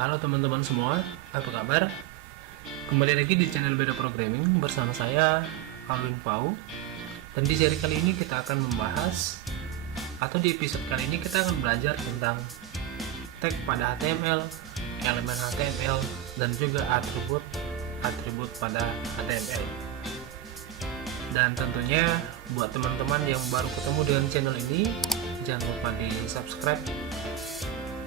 Halo teman-teman semua, apa kabar? Kembali lagi di channel Beda Programming bersama saya, Alwin Pau. Dan di seri kali ini kita akan membahas, atau di episode kali ini kita akan belajar tentang tag pada HTML, elemen HTML, dan juga atribut pada HTML. Dan tentunya buat teman-teman yang baru ketemu dengan channel ini, jangan lupa di subscribe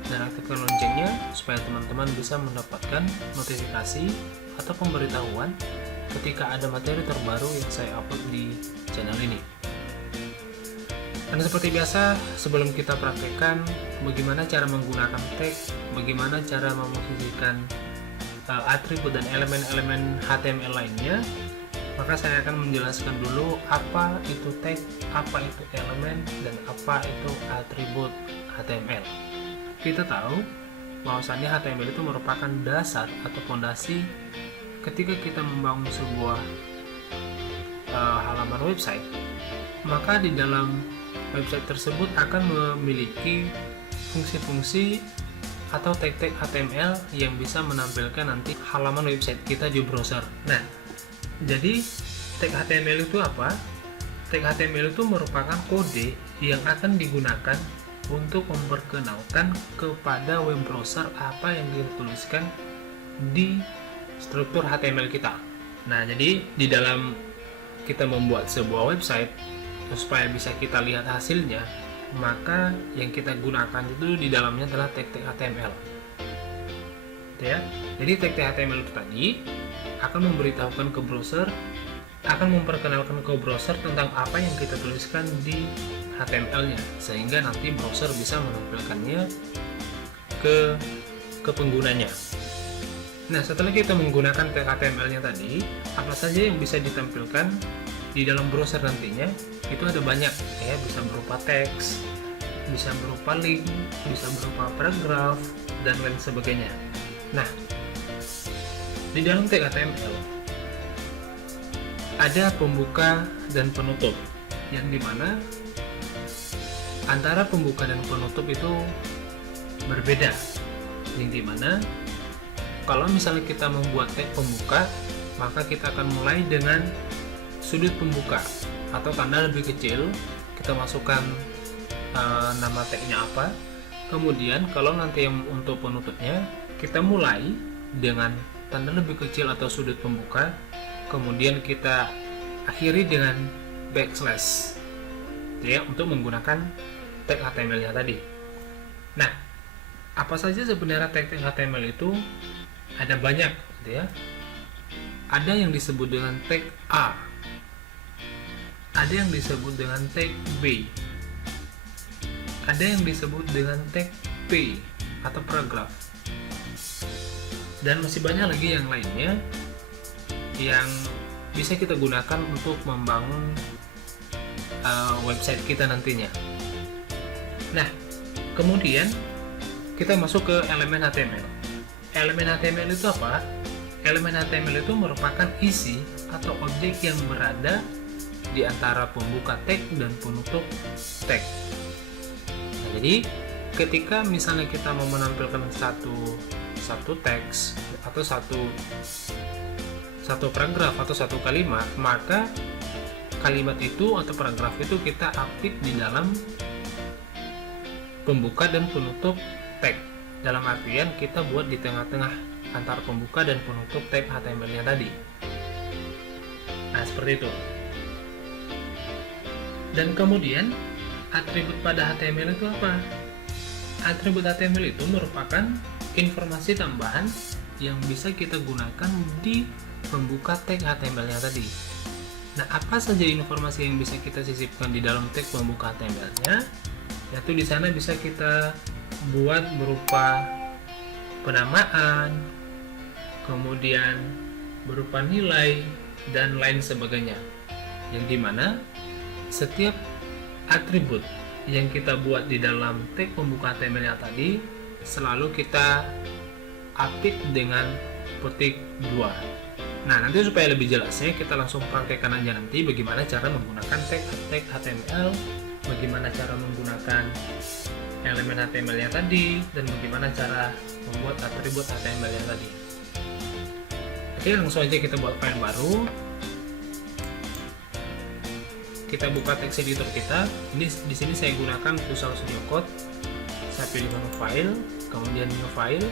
dan aktifkan loncengnya supaya teman-teman bisa mendapatkan notifikasi atau pemberitahuan ketika ada materi terbaru yang saya upload di channel ini. Dan seperti biasa, sebelum kita praktekkan bagaimana cara menggunakan tag, bagaimana cara memposisikan atribut dan elemen-elemen HTML lainnya, maka saya akan menjelaskan dulu apa itu tag, apa itu elemen, dan apa itu atribut HTML. Kita tahu bahwasannya HTML itu merupakan dasar atau fondasi ketika kita membangun sebuah halaman website. Maka di dalam website tersebut akan memiliki fungsi-fungsi atau tag-tag HTML yang bisa menampilkan nanti halaman website kita di browser. Nah, jadi tag HTML itu apa? Tag HTML itu merupakan kode yang akan digunakan untuk memperkenalkan kepada web browser apa yang dituliskan di struktur HTML kita. Nah, jadi di dalam kita membuat sebuah website supaya bisa kita lihat hasilnya, maka yang kita gunakan itu di dalamnya adalah tag-tag HTML. Ya. Jadi tag-tag HTML itu tadi akan memberitahukan ke browser, akan memperkenalkan ke browser tentang apa yang kita tuliskan di HTML-nya, sehingga nanti browser bisa menampilkannya ke penggunanya. Nah, setelah kita menggunakan tag HTML-nya tadi, apa saja yang bisa ditampilkan di dalam browser nantinya? Itu ada banyak, ya, bisa berupa teks, bisa berupa link, bisa berupa paragraf, dan lain sebagainya. Nah, di dalam tag HTML ada pembuka dan penutup, yang dimana antara pembuka dan penutup itu berbeda, yang dimana kalau misalnya kita membuat tag pembuka, maka kita akan mulai dengan sudut pembuka atau tanda lebih kecil, kita masukkan nama tagnya apa. Kemudian kalau nanti yang untuk penutupnya, kita mulai dengan tanda lebih kecil atau sudut pembuka, kemudian kita akhiri dengan backslash, ya, untuk menggunakan tag HTML-nya tadi. Nah, apa saja sebenarnya tag-tag HTML itu? Ada banyak, gitu ya. Ada yang disebut dengan tag A, ada yang disebut dengan tag B, ada yang disebut dengan tag P atau paragraf, dan masih banyak lagi yang lainnya yang bisa kita gunakan untuk membangun website kita nantinya. Nah, kemudian kita masuk ke elemen HTML. Elemen HTML itu apa? Elemen HTML itu merupakan isi atau objek yang berada di antara pembuka tag dan penutup tag. Nah, jadi ketika misalnya kita mau menampilkan satu teks atau satu paragraf atau satu kalimat, maka kalimat itu atau paragraf itu kita apit di dalam pembuka dan penutup tag. Dalam artian kita buat di tengah-tengah antara pembuka dan penutup tag HTML-nya tadi. Nah, seperti itu. Dan kemudian atribut pada HTML itu apa? Atribut HTML itu merupakan informasi tambahan yang bisa kita gunakan di pembuka tag HTML-nya tadi. Nah, apa saja informasi yang bisa kita sisipkan di dalam tag pembuka HTML-nya? Yaitu di sana bisa kita buat berupa penamaan, kemudian berupa nilai, dan lain sebagainya. Yang dimana setiap atribut yang kita buat di dalam tag pembuka HTML-nya tadi selalu kita apit dengan petik 2. Nah, nanti supaya lebih jelasnya kita langsung praktekkan aja nanti bagaimana cara menggunakan tag HTML, bagaimana cara menggunakan elemen HTML-nya tadi, dan bagaimana cara membuat atribut HTML yang tadi. Oke, langsung aja kita buat file baru. Kita buka text editor kita. Ini di sini saya gunakan Visual Studio Code. Saya pilih menu file, kemudian new file.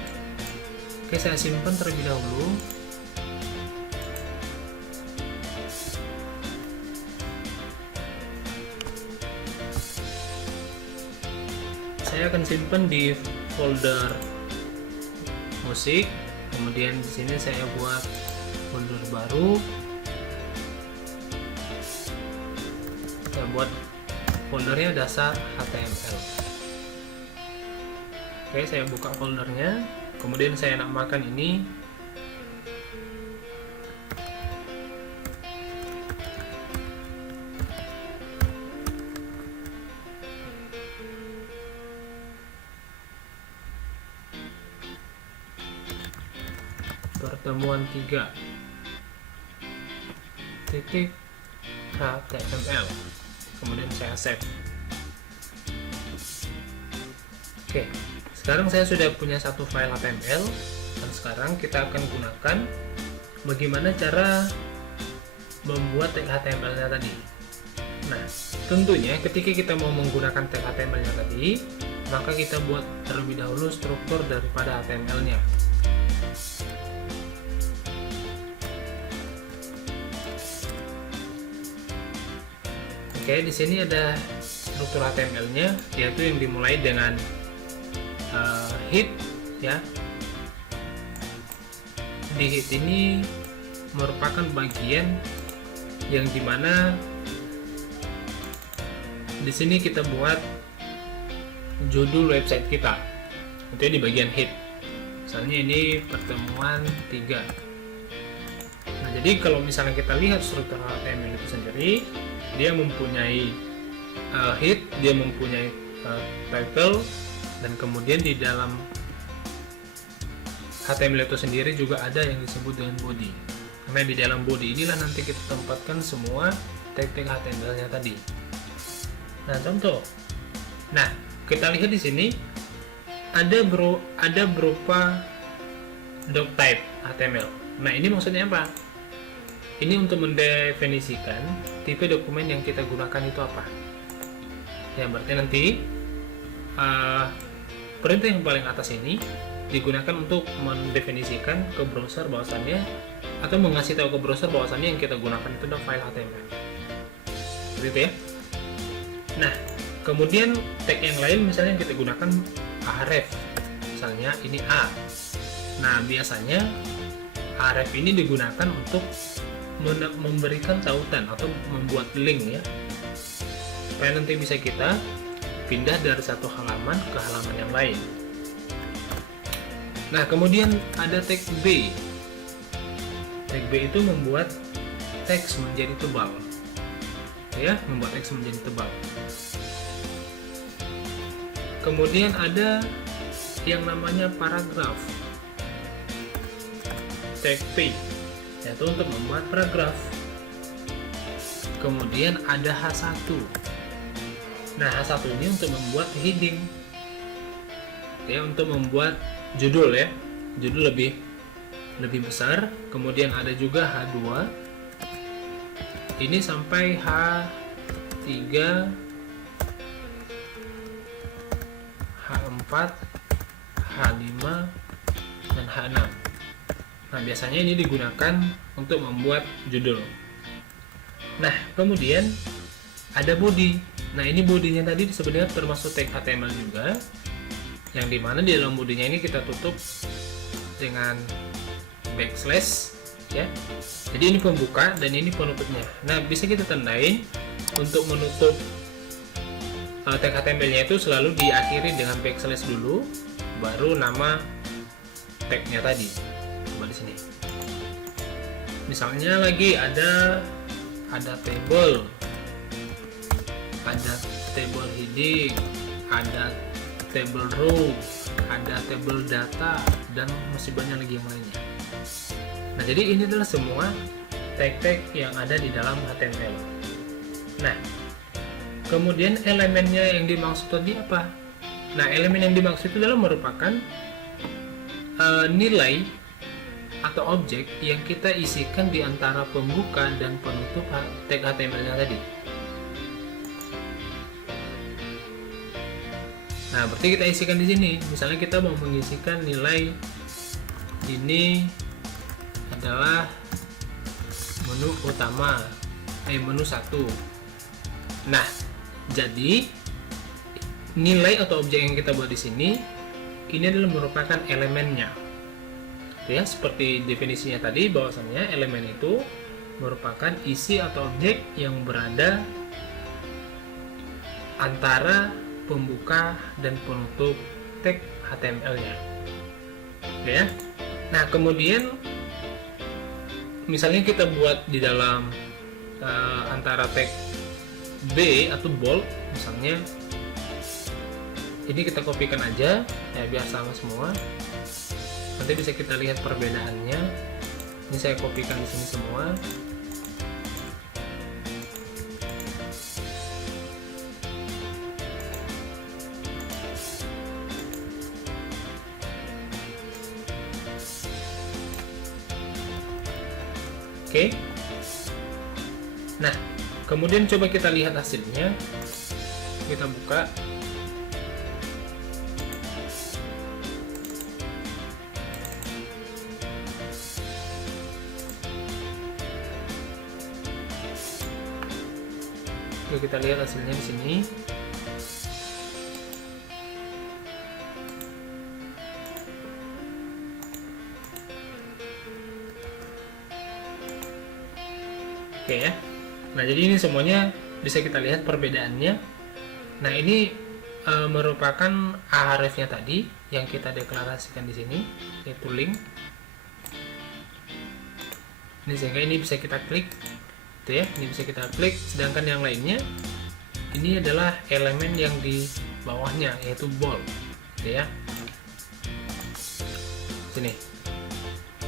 Oke, saya simpan terlebih dahulu. Saya akan simpan di folder musik. Kemudian di sini saya buat folder baru. Saya buat foldernya dasar HTML. Oke, saya buka foldernya. Kemudian saya namakan ini pertemuan 3 titik HTML. Kemudian saya save. Oke, sekarang saya sudah punya satu file HTML, dan sekarang kita akan gunakan bagaimana cara membuat tag HTML-nya tadi. Nah, tentunya ketika kita mau menggunakan tag HTML-nya tadi, maka kita buat terlebih dahulu struktur daripada HTML-nya. Oke, di sini ada struktur HTML-nya, yaitu yang dimulai dengan head, ya. Di head ini merupakan bagian yang dimana di sini kita buat judul website kita. Itu di bagian head. Misalnya ini pertemuan 3. Nah, jadi kalau misalnya kita lihat struktur HTML itu sendiri, dia mempunyai head, dia mempunyai title, dan kemudian di dalam HTML itu sendiri juga ada yang disebut dengan body. Karena di dalam body inilah nanti kita tempatkan semua tag-tag HTML-nya tadi. Nah, contoh. Nah, kita lihat di sini ada berupa doc type HTML. Nah, ini maksudnya apa? Ini untuk mendefinisikan tipe dokumen yang kita gunakan itu apa. Ya, berarti nanti perintah yang paling atas ini digunakan untuk mendefinisikan ke browser bahwasannya, atau mengasih tahu ke browser bahwasannya yang kita gunakan itu adalah file HTML. Seperti itu ya. Nah, kemudian tag yang lain misalnya yang kita gunakan href. Misalnya ini A. Nah, biasanya href ini digunakan untuk memberikan tautan atau membuat link, ya, supaya nanti bisa kita pindah dari satu halaman ke halaman yang lain. Nah, kemudian ada tag B. Tag B itu membuat teks menjadi tebal, ya, membuat teks menjadi tebal. Kemudian ada yang namanya paragraf. Tag P, yaitu untuk membuat paragraf. Kemudian ada H1. Nah, H1 ini untuk membuat heading, ya, untuk membuat judul, ya, judul lebih besar. Kemudian ada juga H2, ini sampai H3, H4, H5, dan H6. Nah, biasanya ini digunakan untuk membuat judul. Nah, kemudian ada body. Nah, ini bodinya tadi sebenarnya termasuk tag HTML juga, yang dimana di dalam bodinya ini kita tutup dengan backslash, ya. Jadi ini pembuka dan ini penutupnya. Nah, bisa kita tandain untuk menutup tag HTML-nya itu selalu diakhiri dengan backslash dulu, baru nama tagnya tadi. Coba di sini. Misalnya lagi ada table, ada table heading, ada table row, ada table data, dan masih banyak lagi yang lainnya. Nah, jadi ini adalah semua tag-tag yang ada di dalam HTML. Nah, kemudian elemennya yang dimaksud tadi apa? Nah, elemen yang dimaksud itu adalah merupakan nilai atau objek yang kita isikan di antara pembuka dan penutup tag HTML-nya tadi. Nah, berarti kita isikan di sini. Misalnya kita mau mengisikan nilai ini adalah menu utama, menu 1. Nah, jadi nilai atau objek yang kita buat di sini ini adalah merupakan elemennya. Ya, seperti definisinya tadi, bahwasannya elemen itu merupakan isi atau objek yang berada antara pembuka dan penutup tag HTML-nya. Ya. Nah, kemudian misalnya kita buat di dalam antara tag B atau bold, misalnya ini kita kopikan aja ya biar sama semua. Nanti bisa kita lihat perbedaannya. Ini saya kopikan di sini semua. Oke. Nah, kemudian coba kita lihat hasilnya. Kita buka. Oke, kita lihat hasilnya di sini. Oke ya. Nah, jadi ini semuanya bisa kita lihat perbedaannya. Nah, ini merupakan href-nya tadi yang kita deklarasikan di sini, yaitu link. Ini sehingga ini bisa kita klik. Gitu ya, ini bisa kita klik, sedangkan yang lainnya ini adalah elemen yang di bawahnya, yaitu bold. Gitu ya. Sini.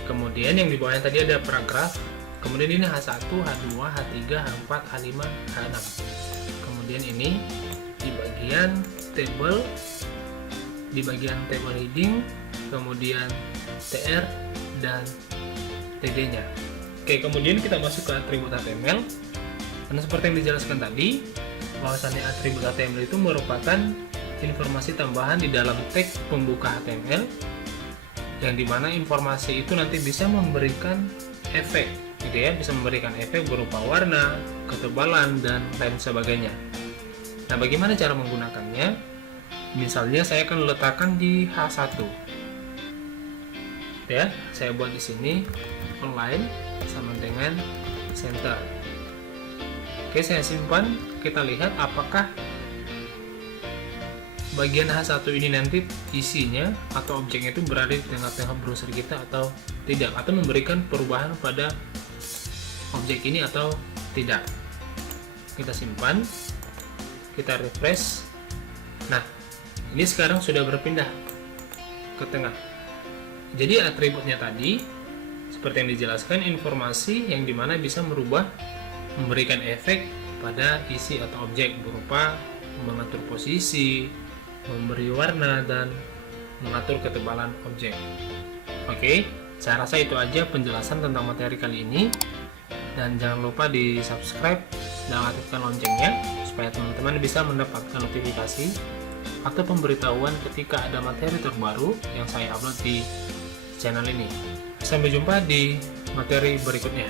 Kemudian yang di bawahnya tadi ada paragraf. Kemudian ini H1, H2, H3, H4, H5, H6. Kemudian ini di bagian table, di bagian table heading, kemudian TR dan TD-nya. Oke, kemudian kita masuk ke atribut HTML. Karena seperti yang dijelaskan tadi, bahwasannya atribut HTML itu merupakan informasi tambahan di dalam tag pembuka HTML, yang dimana informasi itu nanti bisa memberikan efek, gitu ya, bisa memberikan efek berupa warna, ketebalan, dan lain sebagainya. Nah, bagaimana cara menggunakannya? Misalnya saya akan letakkan di H1. Ya, saya buat di sini online sama dengan center. Oke, saya simpan. Kita lihat apakah bagian H1 ini nanti isinya atau objeknya itu berada di tengah-tengah browser kita atau tidak, atau memberikan perubahan pada objek ini atau tidak. Kita simpan, kita refresh. Nah, ini sekarang sudah berpindah ke tengah. Jadi atributnya tadi seperti yang dijelaskan, informasi yang dimana bisa merubah, memberikan efek pada isi atau objek berupa mengatur posisi, memberi warna, dan mengatur ketebalan objek. Oke, saya rasa itu aja penjelasan tentang materi kali ini. Dan jangan lupa di subscribe dan aktifkan loncengnya supaya teman-teman bisa mendapatkan notifikasi atau pemberitahuan ketika ada materi terbaru yang saya upload di channel ini. Sampai jumpa di materi berikutnya.